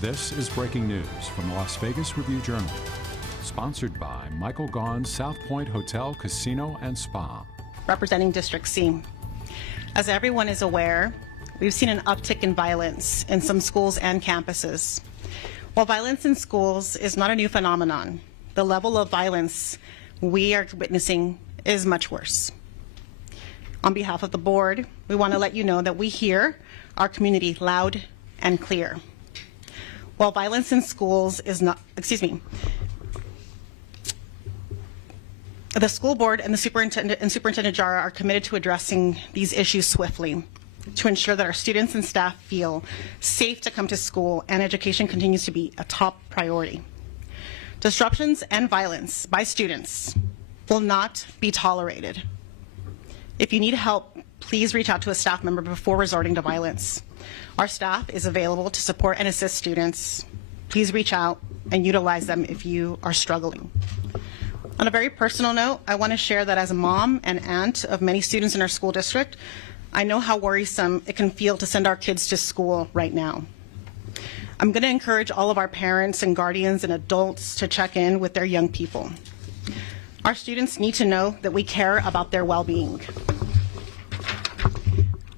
This is breaking news from the Las Vegas Review-Journal, sponsored by Michael Gaughan's South Point Hotel, Casino, and Spa. Representing District C. As everyone is aware, we've seen an uptick in violence in some schools and campuses. While violence in schools is not a new phenomenon, the level of violence we are witnessing is much worse. On behalf of the board, we want to let you know that we hear our community loud and clear. While violence in schools is not, the school board and the Superintendent Jara are committed to addressing these issues swiftly to ensure that our students and staff feel safe to come to school and education continues to be a top priority. Disruptions and violence by students will not be tolerated. If you need help, please reach out to a staff member before resorting to violence. Our staff is available to support and assist students. Please reach out and utilize them if you are struggling. On a very personal note, I want to share that as a mom and aunt of many students in our school district, I know how worrisome it can feel to send our kids to school right now. I'm going to encourage all of our parents and guardians and adults to check in with their young people. Our students need to know that we care about their well-being.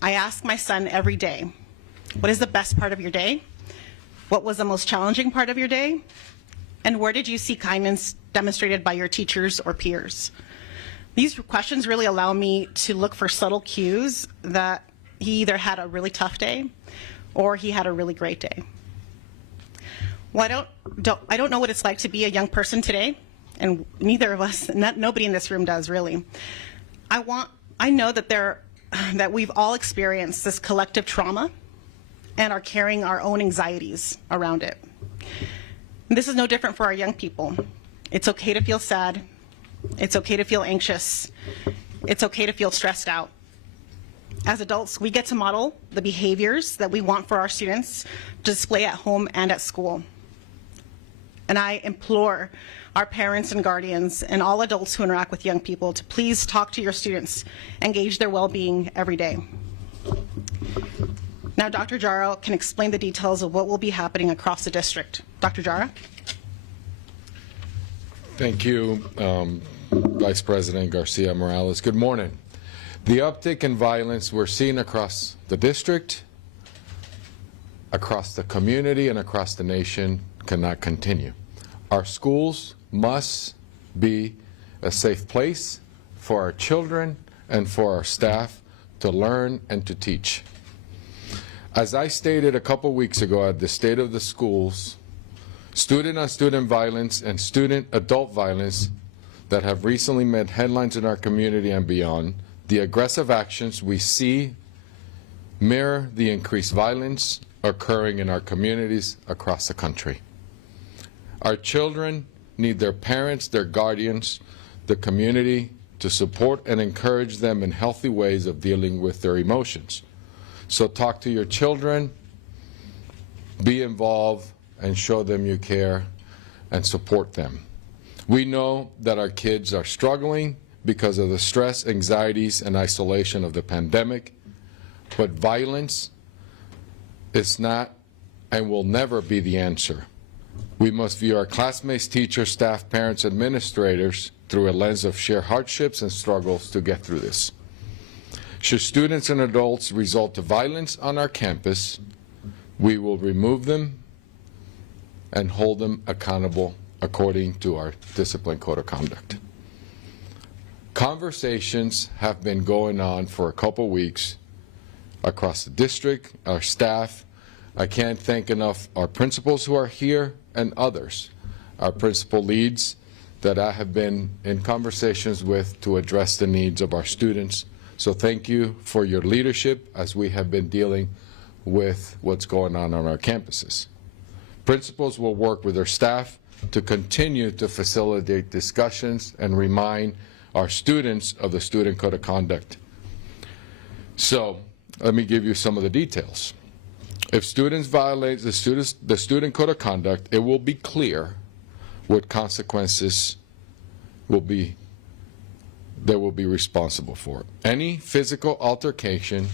I ask my son every day, what is the best part of your day? What was the most challenging part of your day? And where did you see kindness demonstrated by your teachers or peers? These questions really allow me to look for subtle cues that he either had a really tough day or he had a really great day. Well, I don't know what it's like to be a young person today, and neither of us, nobody in this room does really. I know that we've all experienced this collective trauma and are carrying our own anxieties around it. And this is no different for our young people. It's okay to feel sad. It's okay to feel anxious. It's okay to feel stressed out. As adults, we get to model the behaviors that we want for our students to display at home and at school. And I implore our parents and guardians and all adults who interact with young people to please talk to your students, engage their well-being every day. Now, Dr. Jara can explain the details of what will be happening across the district. Dr. Jara? Thank you, Vice President Garcia Morales. Good morning. The uptick in violence we're seeing across the district, across the community, and across the nation cannot continue. Our schools must be a safe place for our children and for our staff to learn and to teach. As I stated a couple weeks ago at the State of the Schools, student-on-student violence and student-adult violence that have recently made headlines in our community and beyond, the aggressive actions we see mirror the increased violence occurring in our communities across the country. Our children need their parents, their guardians, the community to support and encourage them in healthy ways of dealing with their emotions. So talk to your children, be involved, and show them you care and support them. We know that our kids are struggling because of the stress, anxieties, and isolation of the pandemic, but violence is not and will never be the answer. We must view our classmates, teachers, staff, parents, administrators through a lens of shared hardships and struggles to get through this. Should students and adults resort to violence on our campus, we will remove them and hold them accountable according to our discipline code of conduct. Conversations have been going on for a couple weeks across the district, our staff. I can't thank enough our principals who are here and others, our principal leads that I have been in conversations with to address the needs of our students. So thank you for your leadership as we have been dealing with what's going on our campuses. Principals will work with their staff to continue to facilitate discussions and remind our students of the student code of conduct. So let me give you some of the details. If students violate the student code of conduct, it will be clear what consequences they will be responsible for. Any physical altercation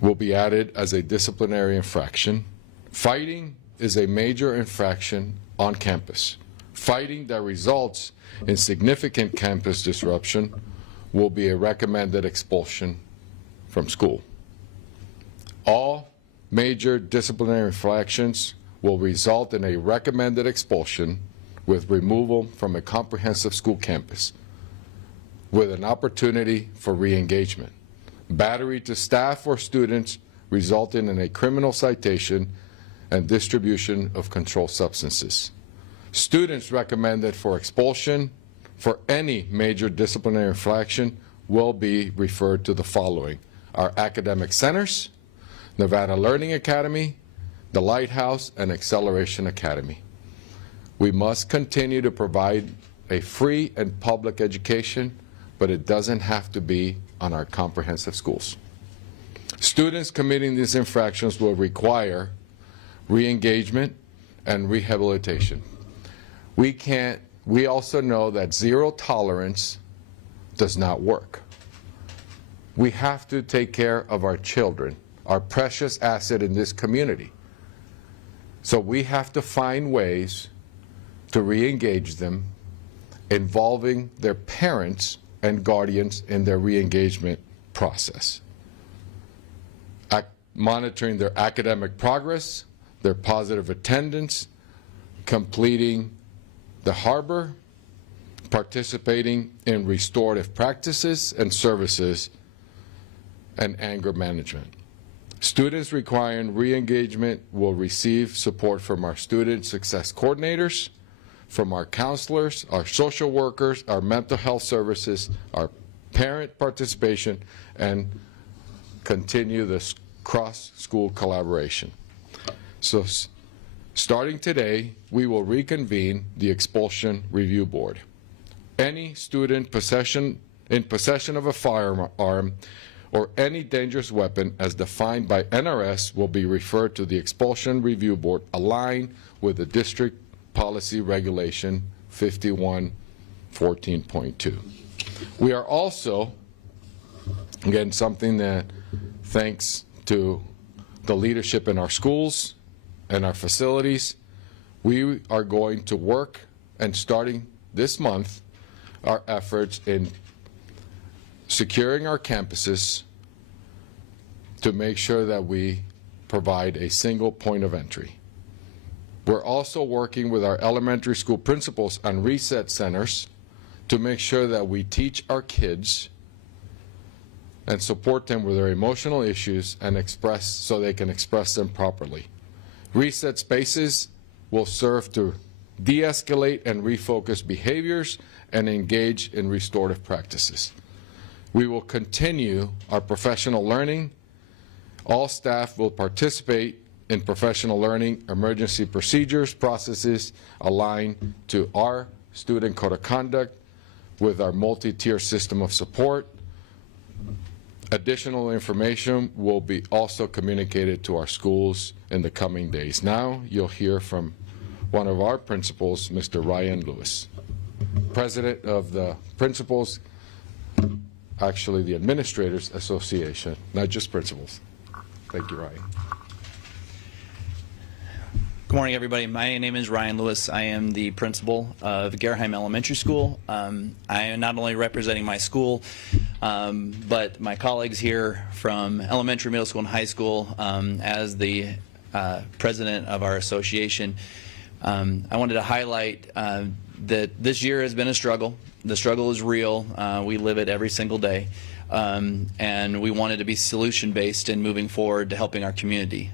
will be added as a disciplinary infraction Fighting is a major infraction on campus. Fighting that results in significant campus disruption will be a recommended expulsion from school. All major disciplinary infractions will result in a recommended expulsion with removal from a comprehensive school campus with an opportunity for re-engagement. Battery to staff or students resulting in a criminal citation and distribution of controlled substances. Students recommended for expulsion for any major disciplinary infraction will be referred to the following: our academic centers, Nevada Learning Academy, the Lighthouse, and Acceleration Academy. We must continue to provide a free and public education, but it doesn't have to be on our comprehensive schools. Students committing these infractions will require re-engagement and rehabilitation. We also know that zero tolerance does not work. We have to take care of our children, our precious asset in this community. So we have to find ways to re-engage them, involving their parents and guardians in their re-engagement process. Monitoring their academic progress, their positive attendance, completing the harbor, participating in restorative practices and services, and anger management. Students requiring re-engagement will receive support from our student success coordinators, from our counselors, our social workers, our mental health services, our parent participation, and continue this cross-school collaboration. So starting today, we will reconvene the Expulsion Review Board. Any student in possession of a firearm or any dangerous weapon as defined by NRS will be referred to the Expulsion Review Board, aligned with the District Policy Regulation 5114.2. We are also, again, something that thanks to the leadership in our schools and our facilities, we are going to work, and starting this month, our efforts in securing our campuses to make sure that we provide a single point of entry. We're also working with our elementary school principals and reset centers to make sure that we teach our kids and support them with their emotional issues and so they can express them properly. Reset spaces will serve to de-escalate and refocus behaviors and engage in restorative practices. We will continue our professional learning. All staff will participate in professional learning emergency procedures, processes aligned to our student code of conduct with our multi-tier system of support. Additional information will be also communicated to our schools in the coming days. Now you'll hear from one of our principals, Mr. Ryan Lewis, president of the principals, actually the Administrators Association, not just principals. Thank you, Ryan. Good morning, everybody. My name is Ryan Lewis. I am the principal of Gerheim Elementary School. I am not only representing my school, but my colleagues here from elementary, middle school, and high school as the president of our association. I wanted to highlight that this year has been a struggle. The struggle is real. We live it every single day. And we wanted to be solution-based in moving forward to helping our community.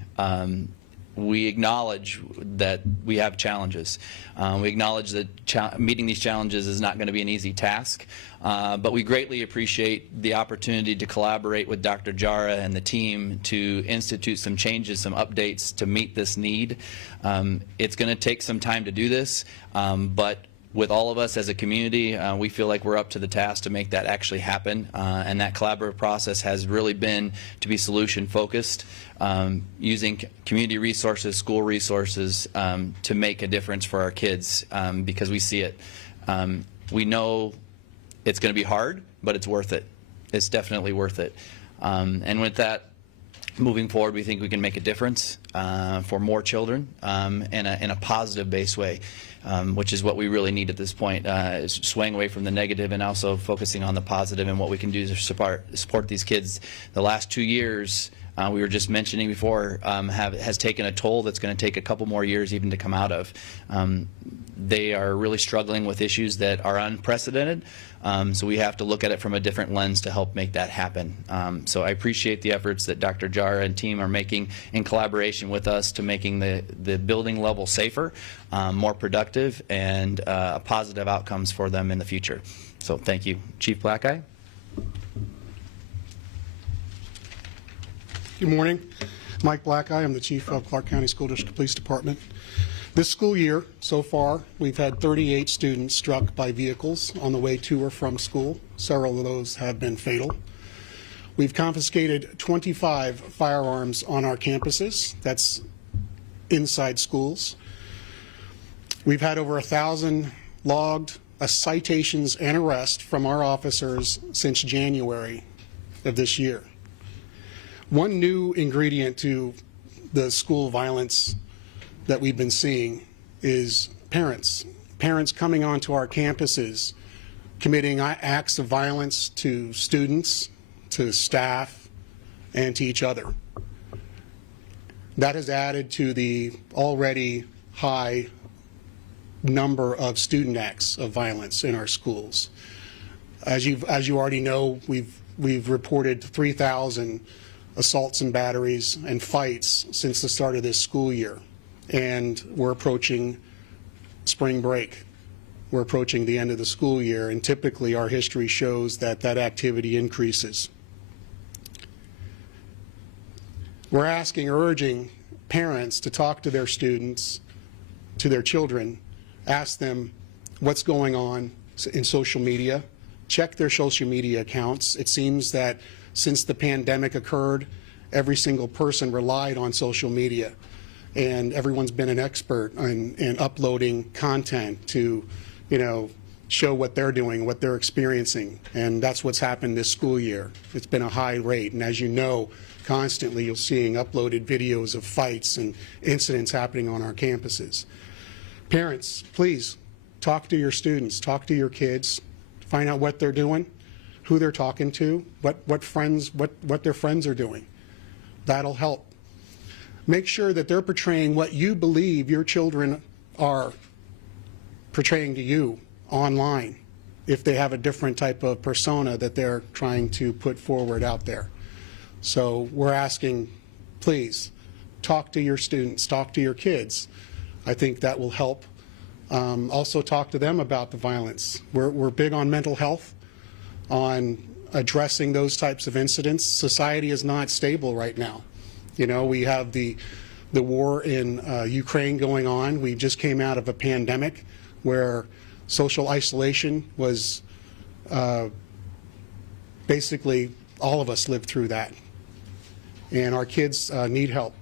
We acknowledge that we have challenges. We acknowledge that meeting these challenges is not going to be an easy task, but we greatly appreciate the opportunity to collaborate with Dr. Jara and the team to institute some changes, some updates to meet this need. It's going to take some time to do this, but with all of us as a community, we feel like we're up to the task to make that actually happen, and that collaborative process has really been to be solution focused, using community resources, school resources to make a difference for our kids, because we see it. We know it's going to be hard, but it's worth it. It's definitely worth it. And with that, moving forward, we think we can make a difference for more children in a positive-based way, which is what we really need at this point, is swaying away from the negative and also focusing on the positive and what we can do to support these kids. The last 2 years, we were just mentioning before, has taken a toll that's going to take a couple more years even to come out of. They are really struggling with issues that are unprecedented, so we have to look at it from a different lens to help make that happen. So I appreciate the efforts that Dr. Jara and team are making in collaboration with us to making the building level safer, more productive, and positive outcomes for them in the future. So thank you. Chief Blackeye. Good morning. Mike Blackeye. I'm the Chief of Clark County School District Police Department. This school year, so far, we've had 38 students struck by vehicles on the way to or from school. Several of those have been fatal. We've confiscated 25 firearms on our campuses. That's inside schools. We've had over 1,000 logged citations and arrests from our officers since January of this year. One new ingredient to the school violence that we've been seeing is parents coming onto our campuses, committing acts of violence to students, to staff, and to each other. That has added to the already high number of student acts of violence in our schools. As you already know, we've reported 3,000 assaults and batteries and fights since the start of this school year. And we're approaching spring break. We're approaching the end of the school year, and typically our history shows that that activity increases. We're urging parents to talk to their students, to their children, ask them what's going on in social media, check their social media accounts. It seems that since the pandemic occurred, every single person relied on social media, and everyone's been an expert in uploading content to, show what they're doing, what they're experiencing, and that's what's happened this school year. It's been a high rate, and as you know, constantly you're seeing uploaded videos of fights and incidents happening on our campuses. Parents, please talk to your students, talk to your kids, find out what they're doing, who they're talking to, what their friends are doing. That'll help. Make sure that they're portraying what you believe your children are portraying to you online, if they have a different type of persona that they're trying to put forward out there. So we're asking, please, talk to your students, talk to your kids. I think that will help. Also talk to them about the violence. We're big on mental health, on addressing those types of incidents. Society is not stable right now. We have the war in Ukraine going on. We just came out of a pandemic where social isolation was basically all of us lived through that. And our kids need help.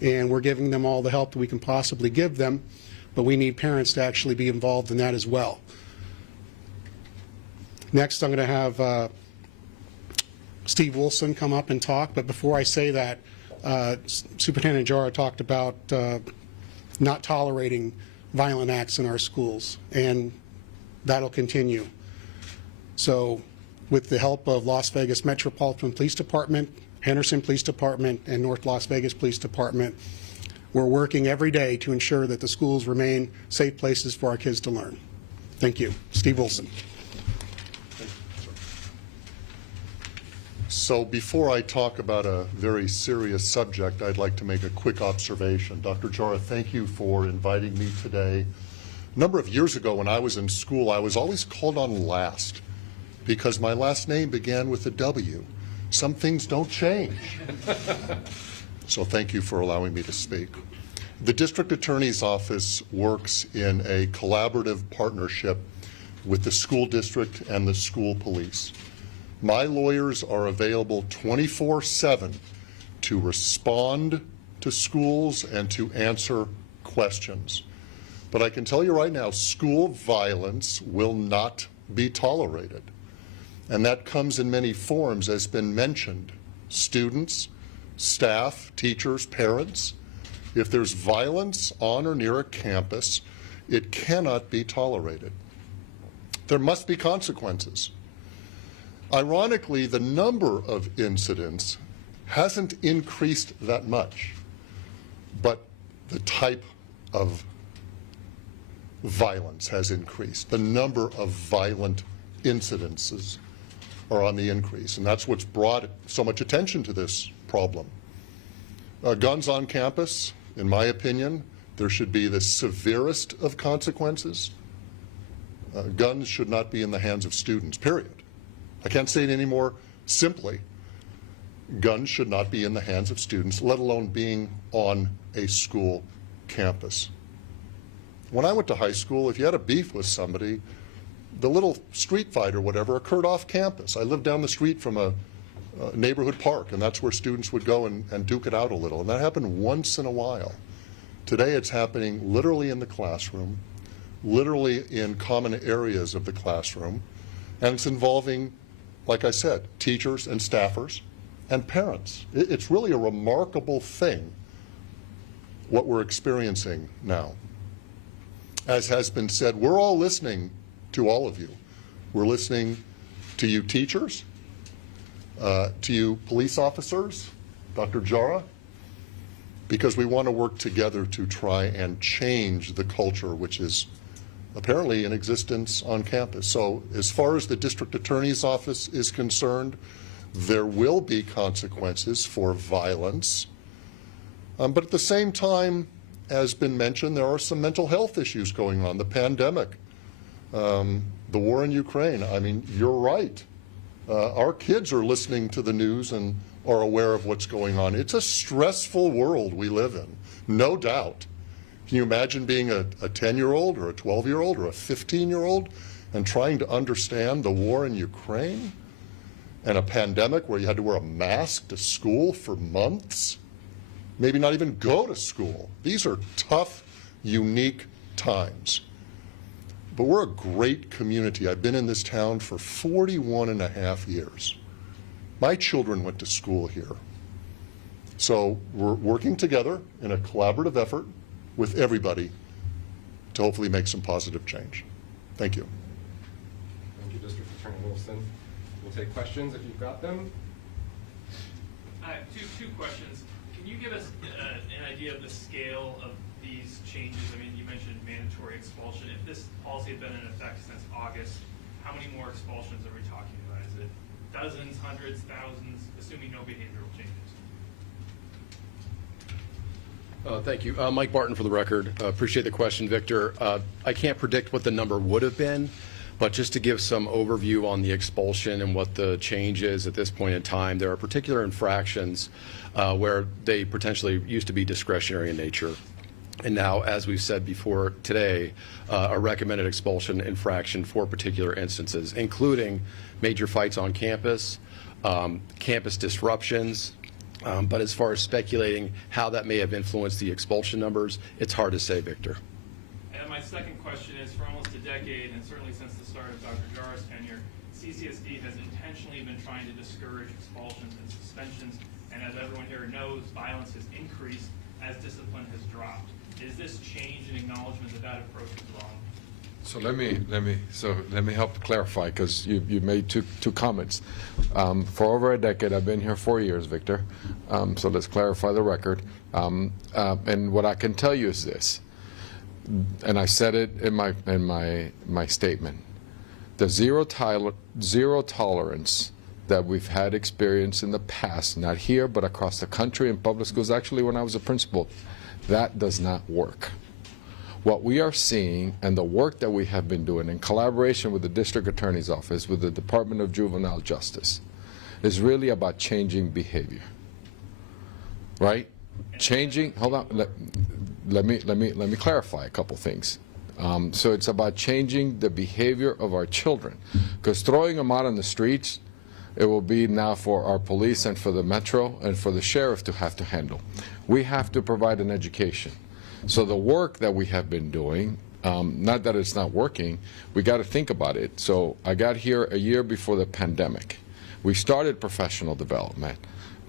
And we're giving them all the help that we can possibly give them, but we need parents to actually be involved in that as well. Next, I'm going to have Steve Wilson come up and talk, but before I say that, Superintendent Jara talked about not tolerating violent acts in our schools, and that'll continue. So with the help of Las Vegas Metropolitan Police Department, Henderson Police Department, and North Las Vegas Police Department, we're working every day to ensure that the schools remain safe places for our kids to learn. Thank you. Steve Wilson. So before I talk about a very serious subject, I'd like to make a quick observation. Dr. Jara, thank you for inviting me today. A number of years ago when I was in school, I was always called on last because my last name began with a W. Some things don't change. So thank you for allowing me to speak. The District Attorney's Office works in a collaborative partnership with the school district and the school police. My lawyers are available 24/7 to respond to schools and to answer questions. But I can tell you right now, school violence will not be tolerated. And that comes in many forms, as been mentioned. Students, staff, teachers, parents. If there's violence on or near a campus, it cannot be tolerated. There must be consequences. Ironically, the number of incidents hasn't increased that much, but the type of violence has increased. The number of violent incidences are on the increase, and that's what's brought so much attention to this problem. Guns on campus, in my opinion, there should be the severest of consequences. Guns should not be in the hands of students, period. I can't say it any more simply. Guns should not be in the hands of students, let alone being on a school campus. When I went to high school, if you had a beef with somebody, the little street fight or whatever occurred off campus. I lived down the street from a neighborhood park, and that's where students would go and duke it out a little. And that happened once in a while. Today it's happening literally in the classroom, literally in common areas of the classroom, and it's involving, like I said, teachers and staffers and parents. It's really a remarkable thing what we're experiencing now. As has been said, we're all listening to all of you. We're listening to you teachers, to you police officers, Dr. Jara, because we want to work together to try and change the culture which is apparently in existence on campus. So as far as the district attorney's office is concerned, there will be consequences for violence. But at the same time, as been mentioned, there are some mental health issues going on. The pandemic, the war in Ukraine. I mean, you're right. Our kids are listening to the news and are aware of what's going on. It's a stressful world we live in, no doubt. Can you imagine being a 10-year-old or a 12-year-old or a 15-year-old and trying to understand the war in Ukraine and a pandemic where you had to wear a mask to school for months? Maybe not even go to school. These are tough, unique times. But we're a great community. I've been in this town for 41 and a half years. My children went to school here. So we're working together in a collaborative effort with everybody to hopefully make some positive change. Thank you. Thank you, District Attorney Wilson. We'll take questions if you've got them. I have two questions. Can you give us an idea of the scale of these changes? I mean, you mentioned mandatory expulsion. If this policy had been in effect since August, how many more expulsions are we talking about? Is it dozens, hundreds, thousands, assuming no behavioral changes? Thank you. Mike Barton for the record. Appreciate the question, Victor. I can't predict what the number would have been, but just to give some overview on the expulsion and what the change is at this point in time, there are particular infractions where they potentially used to be discretionary in nature. And now, as we've said before today, a recommended expulsion infraction for particular instances, including major fights on campus, campus disruptions. But as far as speculating how that may have influenced the expulsion numbers, it's hard to say, Victor. And my second question is, for almost a decade, and certainly since the start of Dr. Jara's tenure, CCSD has intentionally been trying to discourage expulsions and suspensions, and as everyone here knows, violence has increased as discipline has dropped. Is this change an acknowledgement that that approach is wrong? So let me help clarify, because you made two comments. For over a decade, I've been here 4 years, Victor. So let's clarify the record. And what I can tell you is this, and I said it in my statement: the zero tolerance that we've had experience in the past, not here but across the country in public schools. Actually, when I was a principal, that does not work. What we are seeing and the work that we have been doing in collaboration with the District Attorney's Office, with the Department of Juvenile Justice, is really about changing behavior. Right? Changing, hold on, let me clarify a couple things. So it's about changing the behavior of our children, because throwing them out on the streets, it will be now for our police and for the Metro and for the sheriff to have to handle. We have to provide an education. So the work that we have been doing, not that it's not working, we got to think about it. So I got here a year before the pandemic. We started professional development.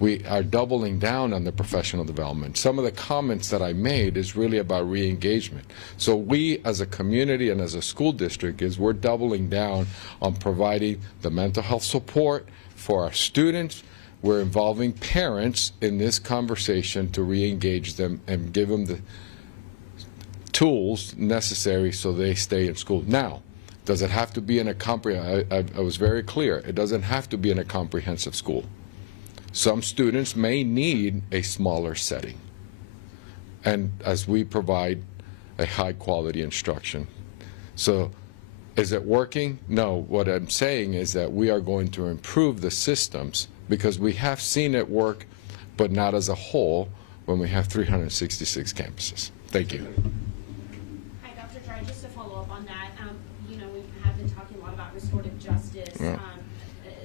We are doubling down on the professional development. Some of the comments that I made is really about re-engagement. So we as a community and as a school district we're doubling down on providing the mental health support for our students. We're involving parents in this conversation to re-engage them and give them the tools necessary so they stay in school. Now, does it have to be in a I was very clear, it doesn't have to be in a comprehensive school. Some students may need a smaller setting, and as we provide a high quality instruction. So is it working? No. What I'm saying is that we are going to improve the systems because we have seen it work, but not as a whole when we have 366 campuses. Thank you. Hi, Dr. Jara, just to follow up on that, you know, we have been talking a lot about restorative justice. Yeah.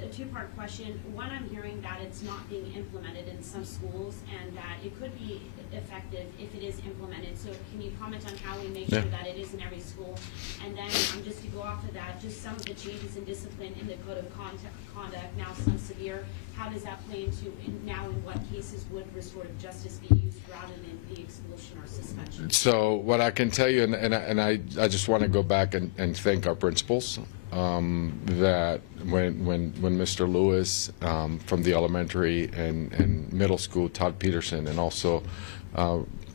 A two-part question. One, I'm hearing that it's not being implemented in some schools and that it could be effective if it is implemented. So can you comment on how we make sure that it is in every school? And then just to go off of that, just some of the changes in discipline in the code of conduct, now some severe, how does that play into now in what cases would restorative justice be used rather than the expulsion or suspension? So what I can tell you, and I just want to go back and thank our principals, that when Mr. Lewis from the elementary and middle school, Todd Peterson, and also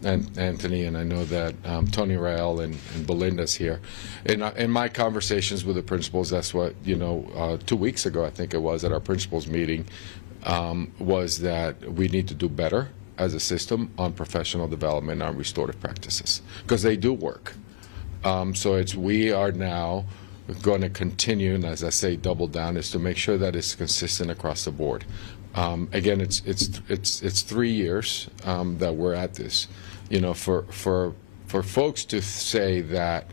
and Anthony, and I know that Tony Rael and Belinda's here. In my conversations with the principals, that's what, 2 weeks ago, I think it was, at our principals meeting, was that we need to do better as a system on professional development on restorative practices, because they do work. So we are now going to continue, and as I say, double down, is to make sure that it's consistent across the board. Again, it's 3 years that we're at this. For folks to say that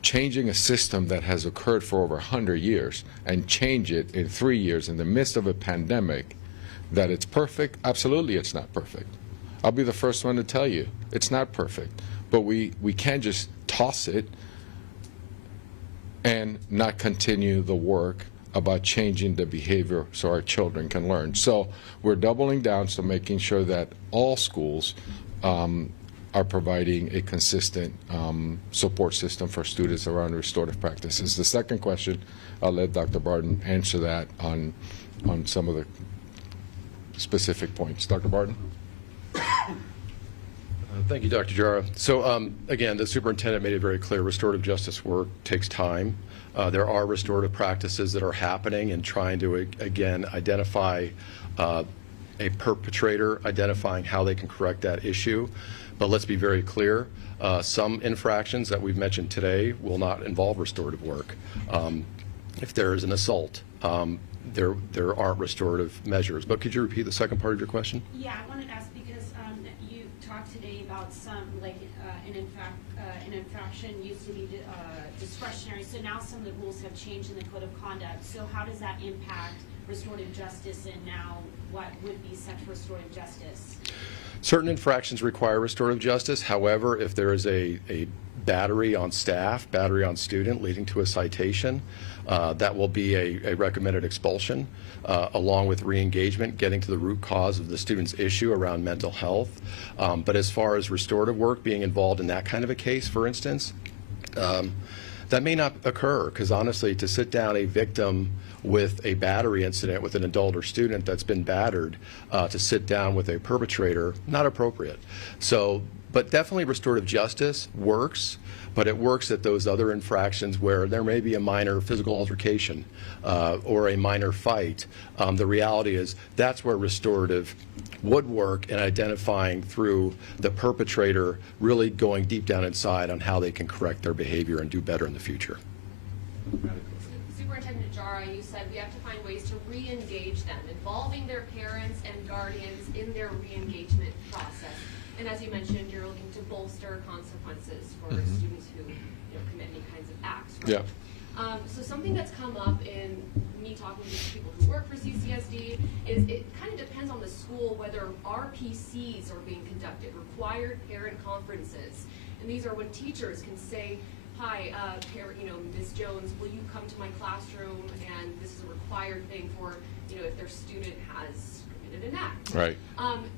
changing a system that has occurred for over 100 years and change it in 3 years in the midst of a pandemic, that it's perfect, absolutely it's not perfect. I'll be the first one to tell you it's not perfect, but we can't just toss it and not continue the work about changing the behavior so our children can learn. So we're doubling down, so making sure that all schools are providing a consistent support system for students around restorative practices. The second question, I'll let Dr. Barton answer that on some of the specific points. Dr. Barton? Thank you, Dr. Jara. So again, the superintendent made it very clear, restorative justice work takes time. There are restorative practices that are happening and trying to, again, identify a perpetrator, identifying how they can correct that issue. But let's be very clear, some infractions that we've mentioned today will not involve restorative work. If there is an assault, there aren't restorative measures. But could you repeat the second part of your question? Yeah, I wanted to ask because you talked today about some, like an infraction used to be discretionary, so now some of the rules have changed in the code of conduct. So how does that impact restorative justice and now what would be set for restorative justice? Certain infractions require restorative justice. However, if there is a battery on staff, battery on student leading to a citation, that will be a recommended expulsion, along with re-engagement, getting to the root cause of the student's issue around mental health. But as far as restorative work being involved in that kind of a case, for instance, that may not occur, because honestly, to sit down a victim with a battery incident with an adult or student that's been battered, to sit down with a perpetrator, not appropriate. So, but definitely restorative justice works, but it works at those other infractions where there may be a minor physical altercation or a minor fight. The reality is that's where restorative would work in identifying through the perpetrator really going deep down inside on how they can correct their behavior and do better in the future. Superintendent Jara, you said we have to find ways to re-engage them, involving their parents and guardians in their re-engagement process. And as you mentioned, you're looking to bolster consequences for students who commit any kinds of acts, right? Yeah. So something that's come up in me talking to people who work for CCSD is it kind of depends on the school whether RPCs are being conducted, required parent conferences. And these are when teachers can say, hi, Ms. Jones, will you come to my classroom? And this is a required thing for, if their student has committed did enact. Right.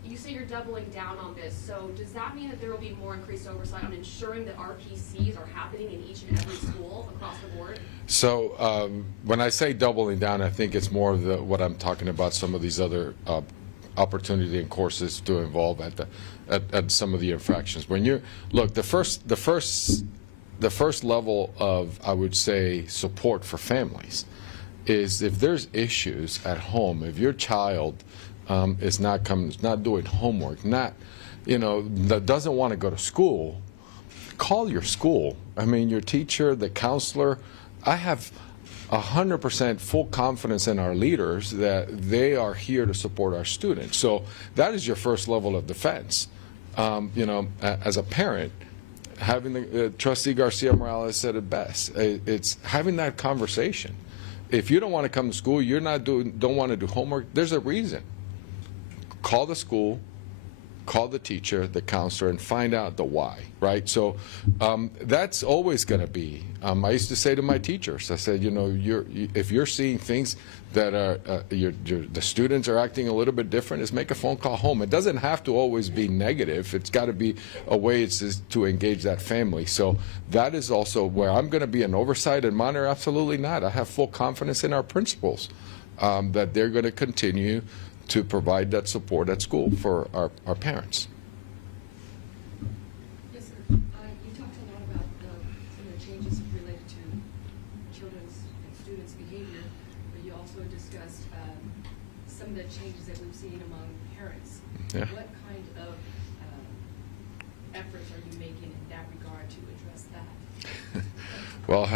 You say you're doubling down on this, so does that mean that there will be more increased oversight on ensuring that RPCs are happening in each and every school across the board? So when I say doubling down, I think it's more of what I'm talking about, some of these other opportunity and courses to involve at some of the infractions. When you look, the first level of, I would say, support for families is if there's issues at home, if your child is not doing homework, that doesn't want to go to school, call your school. I mean, your teacher, the counselor. I have 100% full confidence in our leaders that they are here to support our students. So that is your first level of defense. As a parent, having Trustee Garcia Morales said it best. It's having that conversation. If you don't want to come to school, don't want to do homework, there's a reason. Call the school, call the teacher, the counselor, and find out the why, right? So that's always going to be. I used to say to my teachers, I said, if you're seeing things that are the students are acting a little bit different, is make a phone call home. It doesn't have to always be negative. It's got to be a way to engage that family. So that is also where I'm going to be an oversight and monitor. Absolutely not. I have full confidence in our principals that they're going to continue to provide that support at school for our parents. Yes, sir. You talked a lot about some of the changes related to children's and students' behavior, but you also discussed some of the changes that we've seen among parents. Yeah. What kind of efforts are you making in that regard to address that? Well,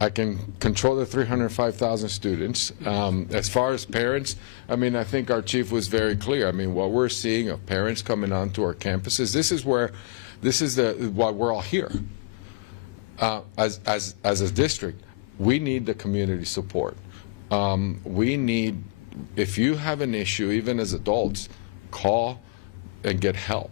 I can control the 305,000 students. As far as parents, I mean, I think our chief was very clear. I mean, what we're seeing of parents coming onto our campuses, this is why we're all here. As a district, we need the community support. If you have an issue, even as adults, call and get help.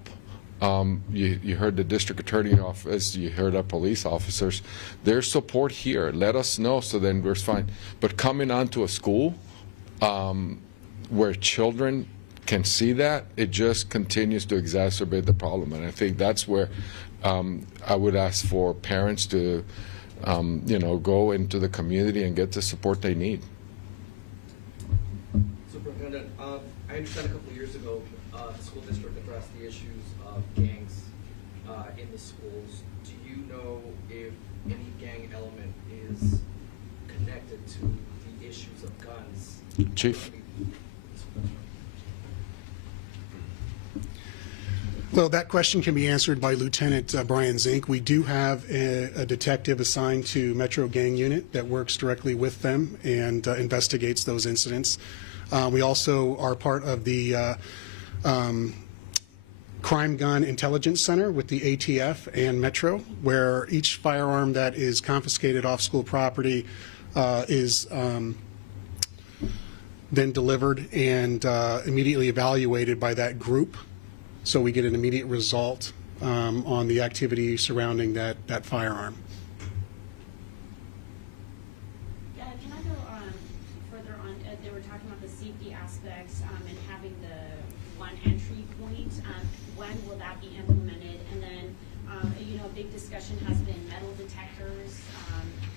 You heard the district attorney office, you heard our police officers. There's support here. Let us know, so then we're fine. But coming onto a school where children can see that, it just continues to exacerbate the problem. And I think that's where I would ask for parents to go into the community and get the support they need. Superintendent, I understand a couple of years ago the school district addressed the issues of gangs in the schools. Do you know if any gang element is connected to the issues of guns? Chief? Well, that question can be answered by Lieutenant Brian Zink. We do have a detective assigned to Metro Gang Unit that works directly with them and investigates those incidents. We also are part of the Crime Gun Intelligence Center with the ATF and Metro, where each firearm that is confiscated off school property is then delivered and immediately evaluated by that group. So we get an immediate result on the activity surrounding that firearm. Can I go further on? They were talking about the safety aspects and having the one entry point. When will that be implemented? And then, a big discussion has been metal detectors.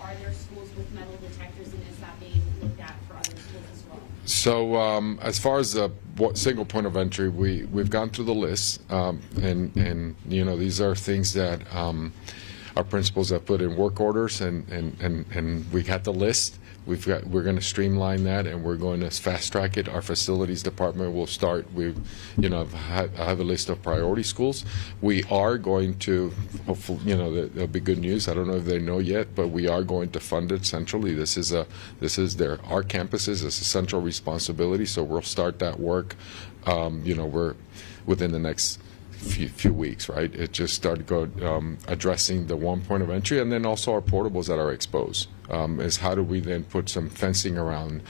Are there schools with metal detectors, and is that being looked at for other schools as well? So as far as the single point of entry, we've gone through the list, and these are things that our principals have put in work orders, and we got the list. We're going to streamline that, and we're going to fast track it. Our facilities department will start. I have a list of priority schools. We are going to, hopefully, there'll be good news. I don't know if they know yet, but we are going to fund it centrally. Our campuses. It's a central responsibility. So we'll start that work. We're within the next few weeks, right? It just started addressing the one point of entry, and then also our portables that are exposed. Is how do we then put some fencing around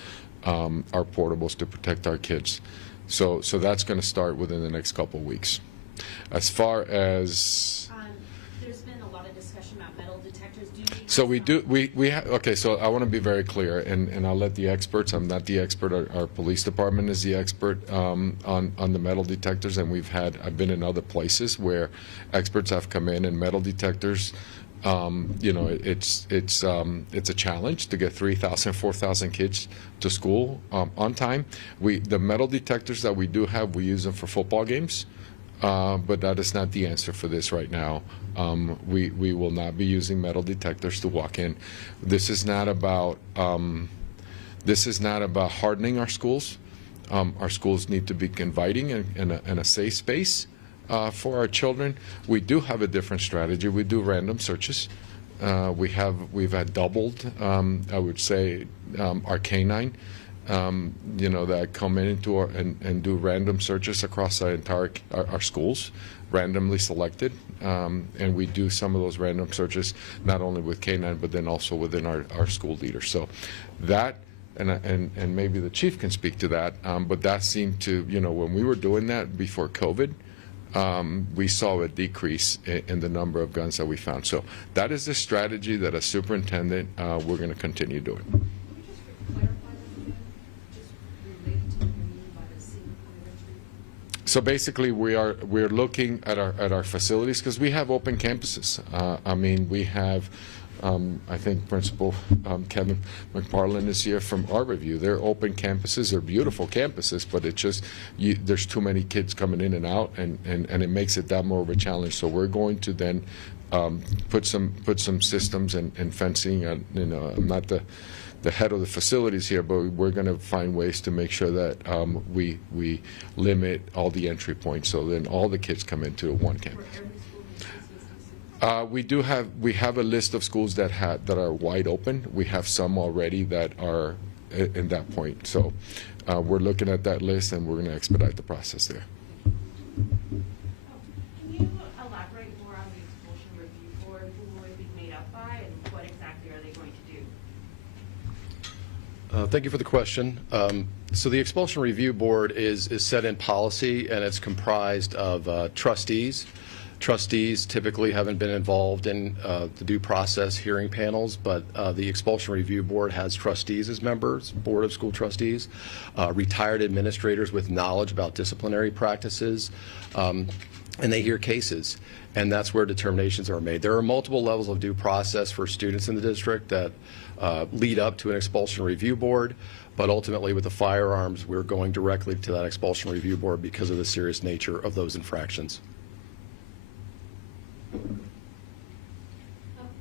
our portables to protect our kids? So that's going to start within the next couple of weeks. As far as there's been a lot of discussion about metal detectors. Do you So we do, okay, so I want to be very clear, and I'll let the experts, I'm not the expert, our police department is the expert on the metal detectors, and I've been in other places where experts have come in and metal detectors, you know, it's a challenge to get 3,000, 4,000 kids to school on time. The metal detectors that we do have, we use them for football games, but that is not the answer for this right now. We will not be using metal detectors to walk in. This is not about hardening our schools. Our schools need to be inviting and a safe space for our children. We do have a different strategy. We do random searches. We've had doubled, I would say, our canine. You know, that come into and do random searches across our schools, randomly selected, and we do some of those random searches not only with canine but then also within our school leaders. So that, and maybe the chief can speak to that, but that seemed to, you know, when we were doing that before COVID, we saw a decrease in the number of guns that we found. So that is the strategy that as superintendent we're going to continue doing. So basically, we're looking at our facilities because we have open campuses. I mean, we have, I think Principal Kevin McParland is here from our review. They're open campuses. They're beautiful campuses, but it's just there's too many kids coming in and out, and it makes it that more of a challenge. So we're going to then put some systems and fencing. You know, I'm not the head of the facilities here, but we're going to find ways to make sure that we limit all the entry points, so then all the kids come into one campus. We have a list of schools that are wide open. We have some already that are in that point. So we're looking at that list, and we're going to expedite the process there. Can you elaborate more on the Expulsion Review Board? Who will it be made up by, and what exactly are they going to do? Thank you for the question. So the Expulsion Review Board is set in policy, and it's comprised of trustees. Trustees typically haven't been involved in the due process hearing panels, but the Expulsion Review Board has trustees as members, Board of School Trustees, retired administrators with knowledge about disciplinary practices, and they hear cases, and that's where determinations are made. There are multiple levels of due process for students in the district that lead up to an Expulsion Review Board, but ultimately with the firearms, we're going directly to that Expulsion Review Board because of the serious nature of those infractions.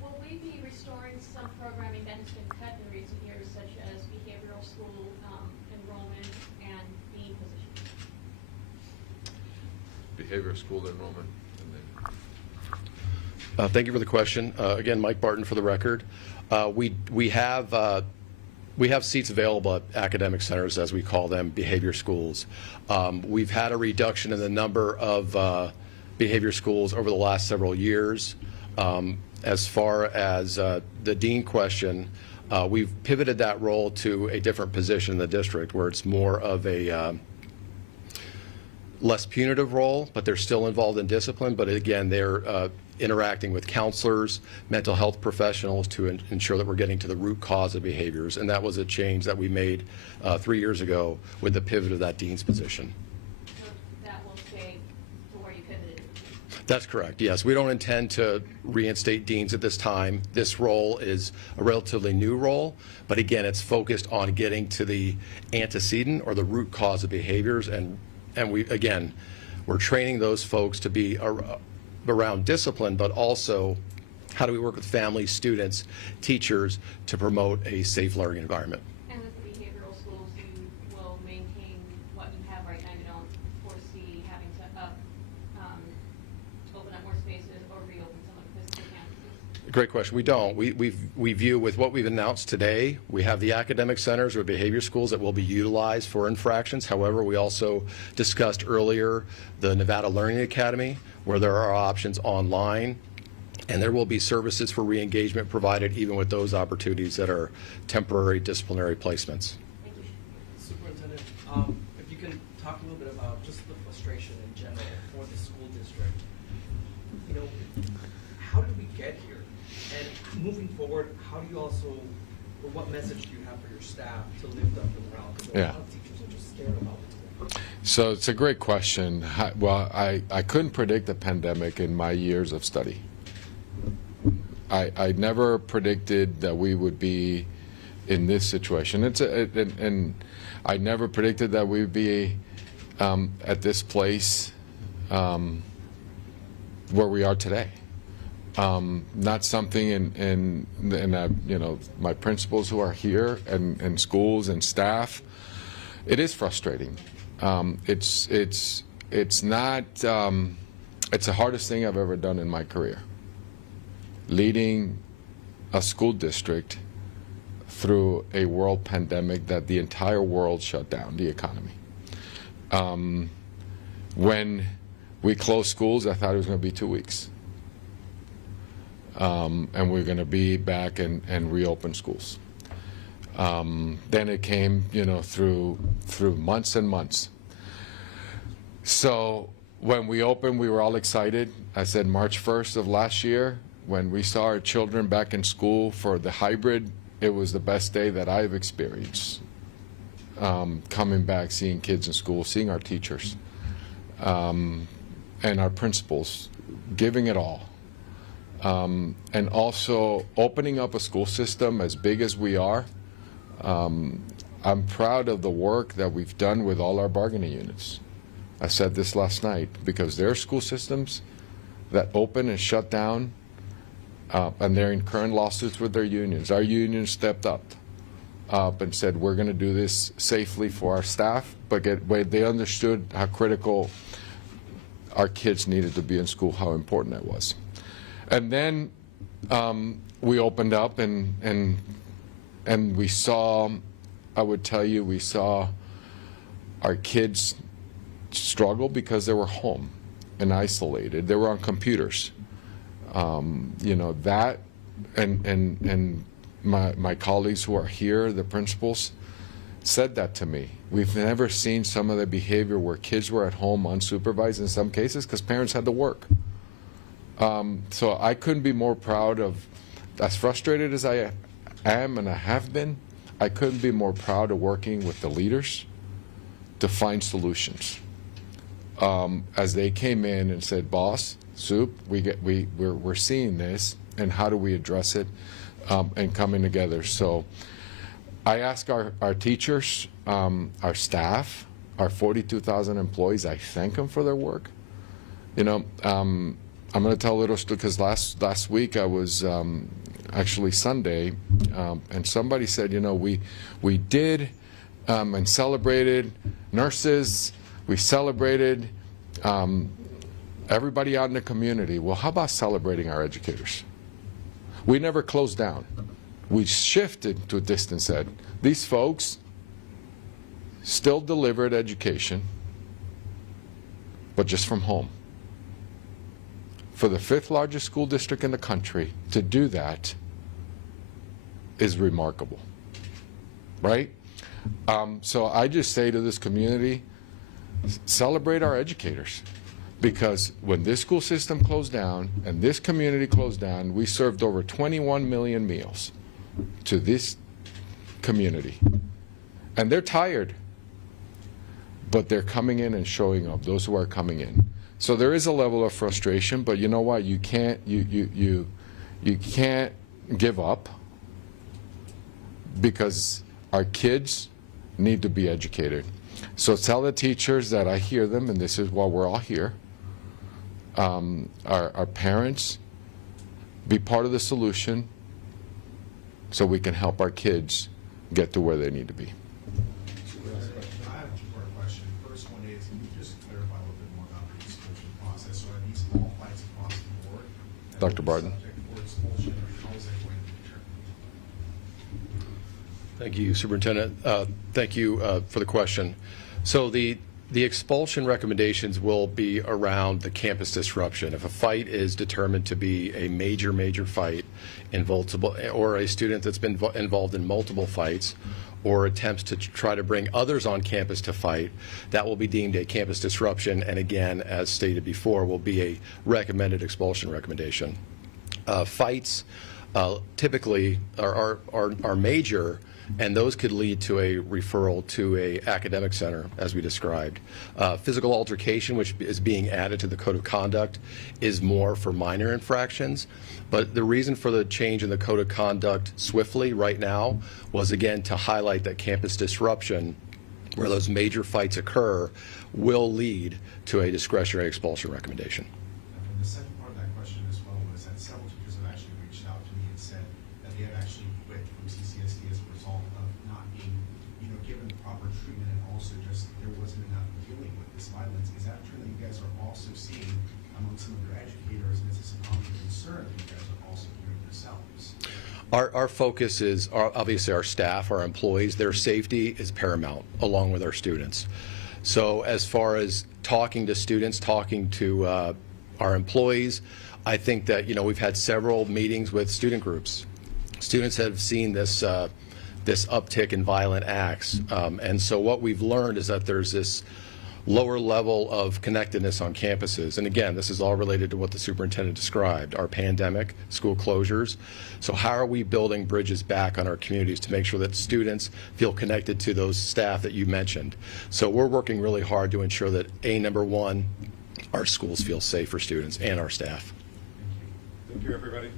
Will we be restoring some programming that has been cut in recent years, such as behavioral school enrollment and dean positions? Behavioral school enrollment. Thank you for the question. Again, Mike Barton for the record. We have seats available at academic centers, as we call them, behavior schools. We've had a reduction in the number of behavior schools over the last several years. As far as the dean question, we've pivoted that role to a different position in the district where it's more of a less punitive role, but they're still involved in discipline. But again, they're interacting with counselors, mental health professionals to ensure that we're getting to the root cause of behaviors. And that was a change that we made 3 years ago with the pivot of that dean's position. So that will stay to where you pivoted? That's correct, yes. We don't intend to reinstate deans at this time. This role is a relatively new role, but again, it's focused on getting to the antecedent or the root cause of behaviors. And we're training those folks to be around discipline, but also how do we work with families, students, teachers to promote a safe learning environment. And with the behavioral schools, you will maintain what you have right now. You don't foresee having to open up more spaces or reopen some of the physical campuses? Great question. We don't. We view with what we've announced today, we have the academic centers or behavior schools that will be utilized for infractions. However, we also discussed earlier the Nevada Learning Academy, where there are options online, and there will be services for re-engagement provided even with those opportunities that are temporary disciplinary placements. Thank you. Superintendent, if you can talk a little bit about just the frustration in general for the school district. You know, how did we get here? And moving forward, you also, or what message do you have for your staff to lift up the morale? Because a lot of teachers are just scared about what's going on. So it's a great question. Well, I couldn't predict the pandemic in my years of study. I never predicted that we would be in this situation. And I never predicted that we'd be at this place where we are today. Not something in you know, my principals who are here and schools and staff. It is frustrating. It's not. It's the hardest thing I've ever done in my career. Leading a school district through a world pandemic that the entire world shut down the economy. When we closed schools, I thought it was going to be 2 weeks. And we're going to be back and reopen schools. Then it came, you know, through months and months. So when we opened, we were all excited. I said March 1st of last year, when we saw our children back in school for the hybrid, it was the best day that I've experienced. Coming back, seeing kids in school, seeing our teachers, and our principals, giving it all. And also opening up a school system as big as we are. I'm proud of the work that we've done with all our bargaining units. I said this last night, because there are school systems that open and shut down, and they're in current lawsuits with their unions. Our union stepped up and said, we're going to do this safely for our staff, but they understood how critical our kids needed to be in school, how important that was. And then we opened up and we saw, I would tell you, we saw our kids struggle because they were home and isolated. They were on computers. You know, that and my colleagues who are here, the principals, said that to me. We've never seen some of the behavior where kids were at home unsupervised in some cases because parents had to work. So I couldn't be more proud of, as frustrated as I am and I have been, I couldn't be more proud of working with the leaders to find solutions. As they came in and said, boss, Soup, we're seeing this, and how do we address it, and coming together. So I ask our teachers, our staff, our 42,000 employees, I thank them for their work. You know, I'm going to tell a little story, because last week I was actually Sunday, and somebody said, you know, we did and celebrated nurses, we celebrated everybody out in the community. Well, how about celebrating our educators? We never closed down. We shifted to distance ed. These folks still delivered education, but just from home. For the 5th largest school district in the country to do that is remarkable, right? So I just say to this community, celebrate our educators, because when this school system closed down and this community closed down, we served over 21 million meals to this community. And they're tired, but they're coming in and showing up, those who are coming in. So there is a level of frustration, but you know what? You can't can't give up, because our kids need to be educated. So tell the teachers that I hear them, and this is why we're all here. Our parents, be part of the solution so we can help our kids get to where they need to be. I have a two-part question. First one is, can you just clarify a little bit more about the expulsion process? So are these all fights across the board? Dr. Barton. Subject for expulsion, or how is that going to be determined? Thank you, Superintendent. Thank you for the question. So the expulsion recommendations will be around the campus disruption. If a fight is determined to be a major fight or a student that's been involved in multiple fights or attempts to try to bring others on campus to fight, that will be deemed a campus disruption, and again, as stated before, will be a recommended expulsion recommendation. Fights typically are major, and those could lead to a referral to a academic center, as we described. Physical altercation, which is being added to the code of conduct, is more for minor infractions. But the reason for the change in the code of conduct swiftly right now was, again, to highlight that campus disruption, where those major fights occur, will lead to a discretionary expulsion recommendation. And the second part of that question as well was that several teachers have actually reached out to me and said that they have actually quit from CCSD as a result of not being, given proper treatment, and also just there wasn't enough dealing with this violence. Is that true that you guys are also seeing among some of your educators, and is this a common concern that you guys are also hearing yourselves? Our focus is obviously our staff, our employees. Their safety is paramount, along with our students. So as far as talking to students, talking to our employees, I think that we've had several meetings with student groups. Students have seen this this uptick in violent acts, and so what we've learned is that there's this lower level of connectedness on campuses. And again, this is all related to what the superintendent described, our pandemic, school closures. So how are we building bridges back on our communities to make sure that students feel connected to those staff that you mentioned? So we're working really hard to ensure that, number one, our schools feel safe for students and our staff. Thank you, everybody.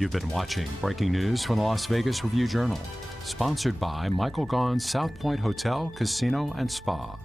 You've been watching Breaking News from the Las Vegas Review-Journal, sponsored by Michael Gaughan's South Point Hotel, Casino, and Spa.